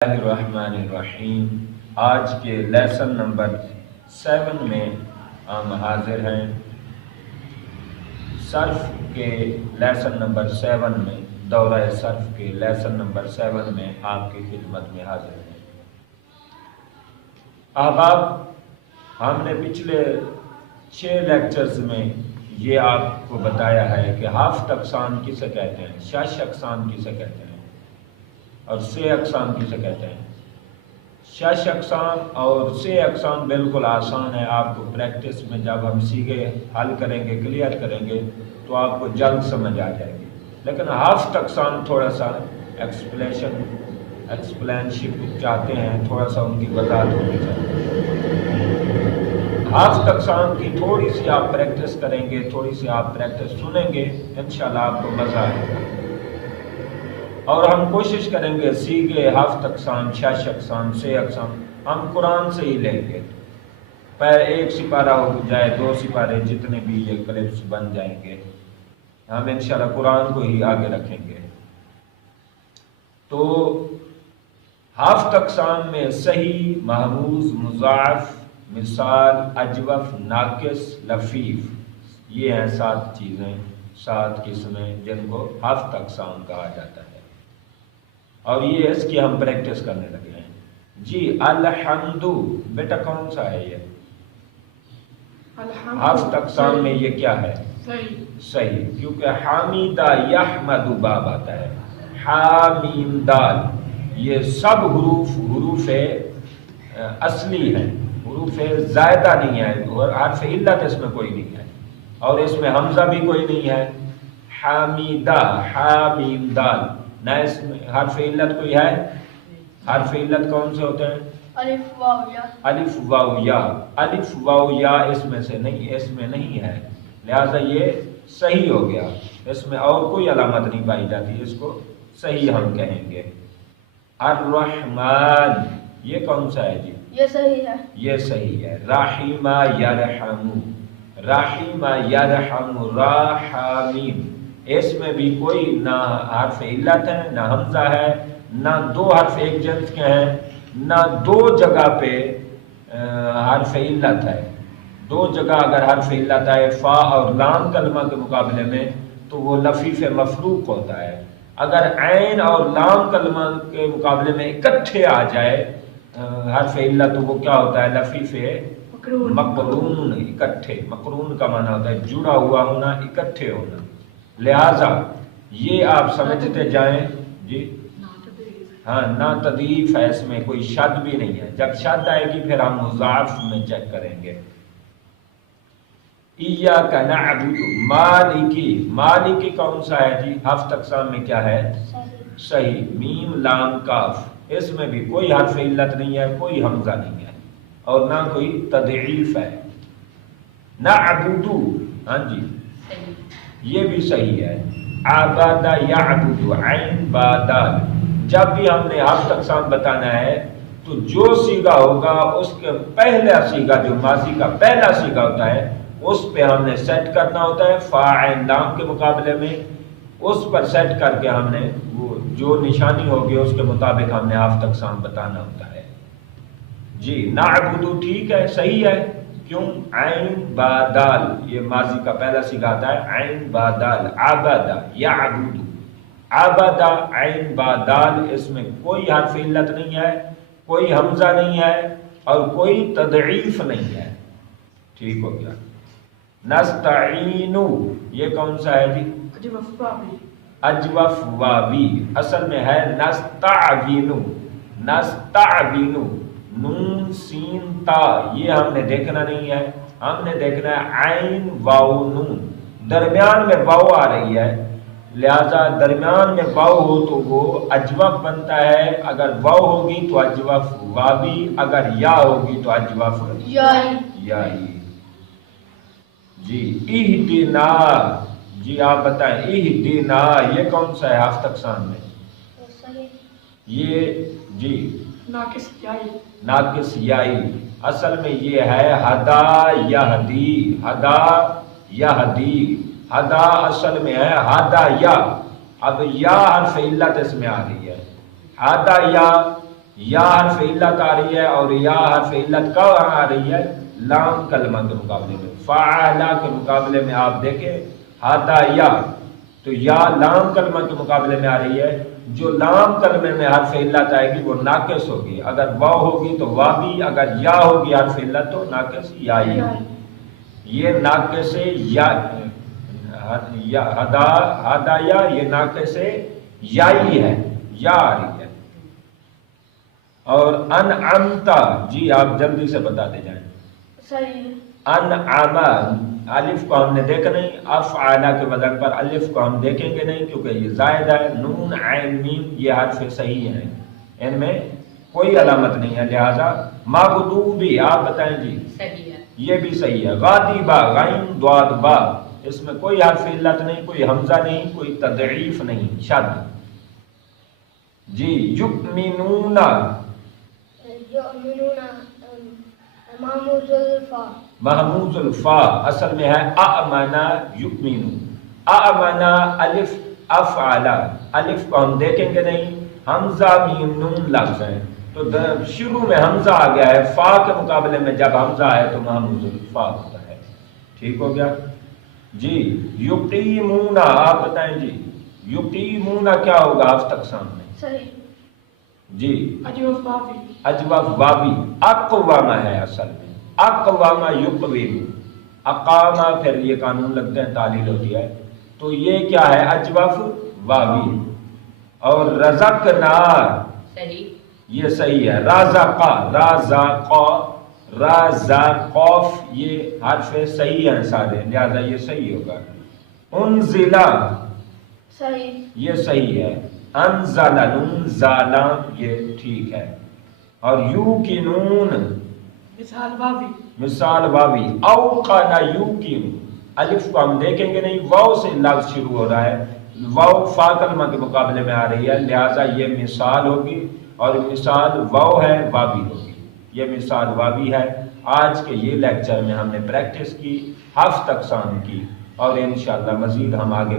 الرحمن الرحیم۔ آج کے لیسن نمبر 7 میں ہم حاضر ہیں۔ صرف کے لیسن نمبر 7 میں، دورہ صرف کے لیسن نمبر 7 میں آپ کی خدمت میں حاضر ہیں۔ احباب، ہم نے پچھلے 6 لیکچرز میں یہ آپ کو بتایا ہے کہ ہفت اقسام کسے کہتے ہیں، 6 اقسام کسے کہتے ہیں اور 6 اقسام کسے کہتے ہیں۔ 6 اقسام اور 6 اقسام بالکل آسان ہے، آپ کو پریکٹس میں جب ہم سیکھے حل کریں گے، کلیئر کریں گے تو آپ کو جلد سمجھ آ جائے گی۔ لیکن ہفت اقسام تھوڑا سا ایکسپلینشپ چاہتے ہیں، تھوڑا سا ان کی وضاحت ہونی چاہیے۔ ہفت اقسام کی تھوڑی سی آپ پریکٹس کریں گے، تھوڑی سی آپ پریکٹس سنیں گے، انشاءاللہ آپ کو مزہ آئے گا۔ اور ہم کوشش کریں گے سیکھے ہفت اقسام، 6 اقسام، 6 اقسام ہم قرآن سے ہی لیں گے۔ پہلے 1 سپارہ ہو جائے، 2 سپارے، جتنے بھی یہ کلپس بن جائیں گے، ہم انشاءاللہ قرآن کو ہی آگے رکھیں گے۔ تو ہفت اقسام میں صحیح، محموز، مضاعف، مثال، اجوف، ناقص، لفیف، یہ ہیں 7 چیزیں، 7 قسمیں جن کو ہفت اقسام کہا جاتا ہے۔ اور یہ اس کی ہم پریکٹس کرنے لگے ہیں۔ جی الحمد، بیٹا کون سا ہے یہ؟ ہفت اقسام میں یہ کیا ہے؟ صحیح، کیونکہ حمیدہ یحمد باب آتا ہے، حامیم دال، یہ سب حروف اصلی ہیں، حروف زائدہ نہیں ہے، اور حرف علت اس میں کوئی نہیں ہے، اور اس میں حمزہ بھی کوئی نہیں ہے۔ حمیدہ، حامیم دال، نہ اس میں حرف علت کوئی ہے؟ حرف علت کون سے ہوتے ہیں؟ الف واو یا۔ الف واو یا، الف واو یا اس میں سے نہیں، اس میں نہیں ہے، لہذا یہ صحیح ہو گیا، اس میں اور کوئی علامت نہیں پائی جاتی، اس کو صحیح ہم کہیں گے۔ الرحمن، یہ کون سا ہے جی؟ یہ صحیح ہے، یہ صحیح ہے۔ رحیمہ یرحم، رحیمہ یرحم، راحمین، اس میں بھی کوئی نہ حرف علت ہے، نہ حمزہ ہے، نہ 2 حرف ایک جنس کے ہیں، نہ 2 جگہ پہ حرف علت ہے۔ 2 جگہ اگر حرف علت ہے فا اور لام کلمہ کے مقابلے میں تو وہ لفیف مفروق ہوتا ہے۔ اگر عین اور لام کلمہ کے مقابلے میں اکٹھے آ جائے حرف علت تو وہ کیا ہوتا ہے؟ لفیف مقرون، اکٹھے، مقرون کا معنی ہوتا ہے جڑا ہوا ہونا، اکٹھے ہونا، لہذا یہ آپ سمجھتے جائیں۔ جی ہاں، نا تضعیف ہے، اس میں کوئی شد بھی نہیں ہے، جب شد آئے گی پھر ہم مضاعف میں چیک کریں گے۔ ایاک نعبد، مالکی، مالکی کون سا ہے جی؟ ہفت اقسام میں کیا ہے؟ صحیح، میم لام کاف، اس میں بھی کوئی حرف علت نہیں ہے، کوئی حمزہ نہیں ہے، اور نہ کوئی تضعیف ہے۔ نعبد، ہاں جی یہ بھی صحیح ہے۔ عبد یعبد، عین با دال، جب بھی ہم نے ہفت اقسام بتانا ہے تو جو سیغہ ہوگا اس کے پہلا سیغہ، جو ماضی کا پہلا سیغہ ہوتا ہے، اس پہ ہم نے سیٹ کرنا ہوتا ہے، فا عین لام کے مقابلے میں اس پر سیٹ کر کے ہم نے وہ جو نشانی ہوگی اس کے مطابق ہم نے ہفت اقسام بتانا ہوتا ہے۔ جی نعبد ٹھیک ہے، صحیح ہے، کیوں؟ عین با دال، یہ ماضی کا پہلا سیغہ آتا ہے، عین با دال، عبد یعبد، عبد عین با دال، اس میں کوئی حرف علت نہیں ہے، کوئی حمزہ نہیں ہے، اور کوئی تضعیف نہیں ہے، ٹھیک ہو گیا۔ نستعین، یہ کون سا ہے جی؟ اجوف واوی، اصل میں ہے نستعین، نستعین، نون سین تا، یہ ہم نے دیکھنا نہیں ہے، ہم نے دیکھنا ہے عین واو نون، درمیان میں واو آ رہی ہے، لہذا درمیان میں واو ہو تو وہ اجوف بنتا ہے، اگر واو ہوگی تو اجوف واوی، اگر یا ہوگی تو اجوف یائی۔ جی اہدنا، جی آپ بتائیں اہدنا، یہ کون سا ہے ہفت اقسام میں؟ یہ جی ناقص یائی، اصل میں یہ ہے ہدا یہدی، ہدا یہدی، ہدا اصل میں ہے ہدا یا، اب یا حرف علت اس میں آ رہی ہے، ہدا یا یا حرف علت آ رہی ہے اور یا حرف علت کہاں آ رہی ہے؟ لام کلمہ کے مقابلے میں. فعلا کے مقابلے میں آپ دیکھیں ہدایا تو یا لام کلمہ کے مقابلے میں آ رہی ہے. جو لام کلمے میں حرف علت آئے گی وہ ناقص ہوگی. اگر واو ہوگی تو واوی، اگر یا ہوگی حرف علت تو ناقص یائی. یہ ناقص یا ہدایا یہ ناقص یائی ہے، یا آ رہی ہے. اور انعمتا، جی آپ جلدی سے بتاتے جائیں. صحیح. انعما الف کو ہم نے دیکھا نہیں، افعلا کے وزن پر الف کو ہم دیکھیں گے نہیں کیونکہ یہ زائد ہے. نون عین میم یہ حرف صحیح ہیں، ان میں کوئی علامت نہیں ہے، لہذا مغضوبی آپ بتائیں جی. صحیح ہے، یہ بھی صحیح ہے. غاضبا غین ضاد با اس میں کوئی حرف علت نہیں، کوئی حمزہ نہیں، کوئی تضعیف نہیں، شد. جی یؤمنون محموز الفا اصل میں ہے اَأْمَنَ یؤمن. اَأْمَنَ الف افعلا الف کو ہم دیکھیں گے نہیں، حمزہ میم نون لفظ ہیں تو شروع میں حمزہ آ گیا ہے. فا کے مقابلے میں جب حمزہ آئے تو محموز الفا ہوتا ہے. ٹھیک ہو گیا جی. یقیمون آپ بتائیں جی. یقیمون کیا ہوگا آپ اقسام میں؟ صحیح جی. اجوف واوی. اقوام ہے اصل میں، اقوام یقویم. اقامہ پھر یہ قانون لگتے ہیں تعلیل ہوتی ہے تو یہ کیا ہے؟ اجوف واوی. اور رزقنا صحیح، یہ صحیح ہے. رازقا رازق رازقوف یہ حرف صحیح ہیں سارے، لہذا یہ صحیح ہوگا. انزلہ صحیح، یہ صحیح ہے. انزل نون زالا یہ ٹھیک ہے. اور یو کی نون مثال واوی. اوقن یوقن الف کو ہم دیکھیں گے نہیں، واو سے لفظ شروع ہو رہا ہے. واو فا کلمہ کے مقابلے میں آ رہی ہے، لہذا یہ مثال ہوگی اور مثال واو ہے واوی ہوگی. یہ مثال واوی ہے. آج کے یہ لیکچر میں ہم نے پریکٹس کی 7 اقسام کی اور انشاءاللہ مزید ہم آگے